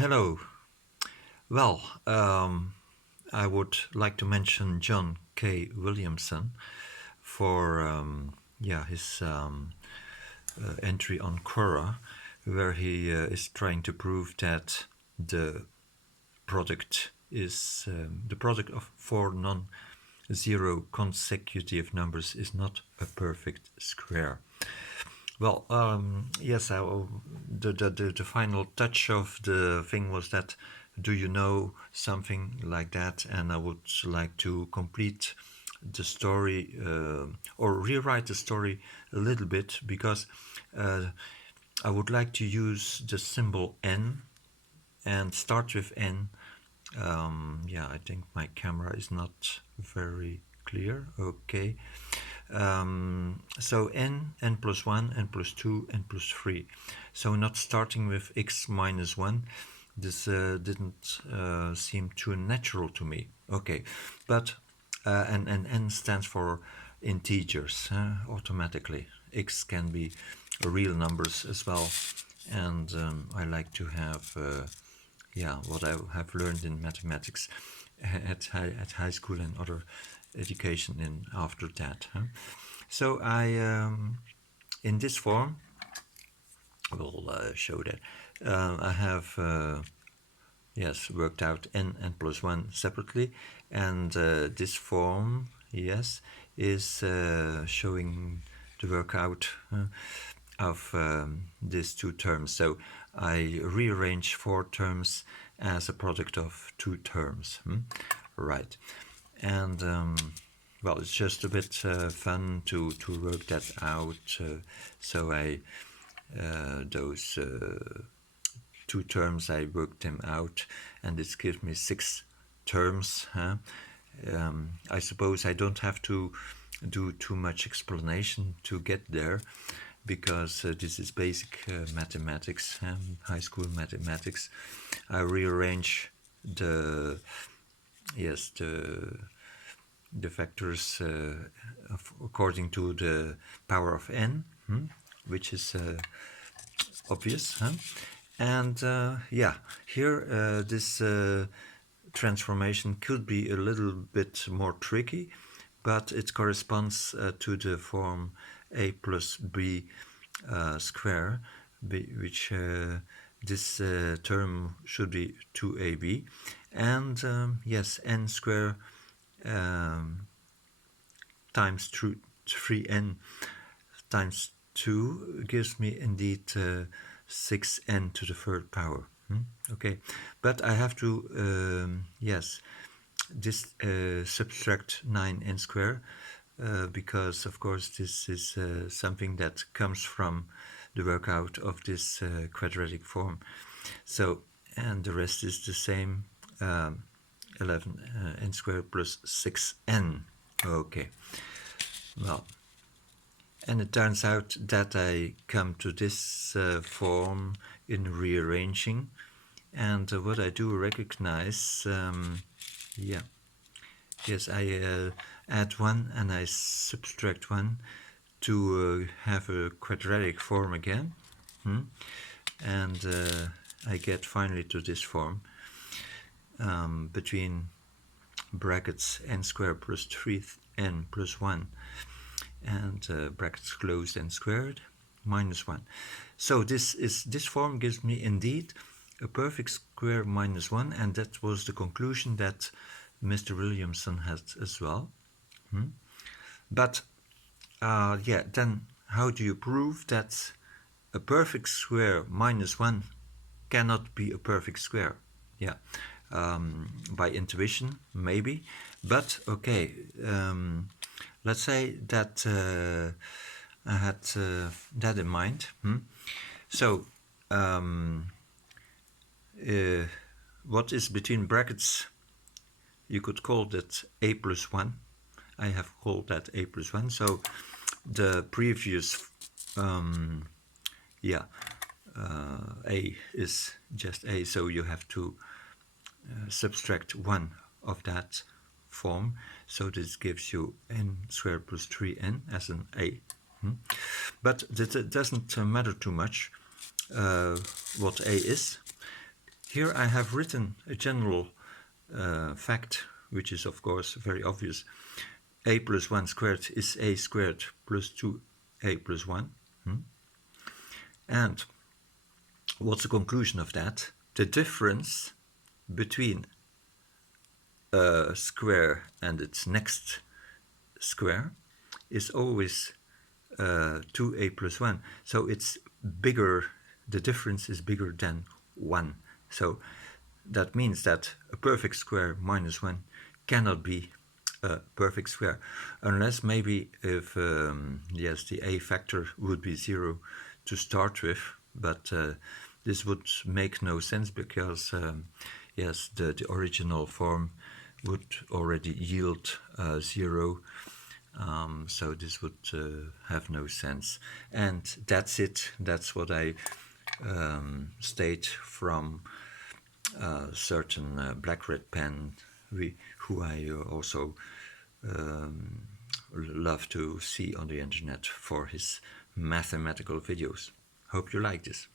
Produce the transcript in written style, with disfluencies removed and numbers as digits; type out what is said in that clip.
Hello. Well, I would like to mention John K Williamson for his entry on Quora, where he is trying to prove that the product is the product of four non-zero consecutive numbers is not a perfect square. Well, yes, the final touch of the thing was that, do you know something like that? And I would like to complete the story or rewrite the story a little bit, because I would like to use the symbol n and start with n. I think my camera is not very clear. Okay. So n+1, n+2, n+3. So not starting with x minus 1. This didn't seem too natural to me. Okay, but and n stands for integers automatically. X can be real numbers as well, and I like to have what I have learned in mathematics at high school and other education in after that. So I, in this form, will show that I have worked out n+1 separately, and this form is showing the workout of these two terms. So I rearrange four terms as a product of two terms. Right. And well, it's just a bit fun to work that out. So I those two terms, I worked them out, and this gives me 6 terms. I suppose I don't have to do too much explanation to get there, because this is basic mathematics, high school mathematics. I rearrange the factors according to the power of n, which is obvious. And here this transformation could be a little bit more tricky, but it corresponds to the form a plus b square, which this term should be 2ab, and n square times 3n times 2 gives me indeed 6n to the third power. Okay, but I have to subtract 9n square, because of course this is something that comes from the workout of this quadratic form. So, and the rest is the same, 11n squared plus 6n. Okay, well, and it turns out that I come to this form in rearranging, and what I do recognize, I add 1 and I subtract 1 to have a quadratic form again, and I get finally to this form, between brackets n squared plus 3n plus 1 and brackets closed n squared minus 1. So this form gives me indeed a perfect square minus 1, and that was the conclusion that Mr. Williamson had as well. But then how do you prove that a perfect square minus 1 cannot be a perfect square? By intuition, maybe, but okay, let's say that I had that in mind. So what is between brackets, you could call that a plus 1. I have called that a plus 1. So the previous a is just a, so you have to subtract 1 of that form. So this gives you n squared plus 3n as an a. But that doesn't matter too much what a is, Here I have written a general fact, which is of course very obvious. A plus 1 squared is a squared plus 2a plus 1. And what's the conclusion of that? The difference between a square and its next square is always 2a plus 1. So it's bigger, the difference is bigger than 1. So that means that a perfect square minus 1 cannot be a perfect square, unless maybe if, yes, the a factor would be 0 to start with, but this would make no sense because, yes, the original form would already yield 0. So this would have no sense. And that's it. That's what I state from a certain black red pen who I also love to see on the internet for his mathematical videos. Hope you like this.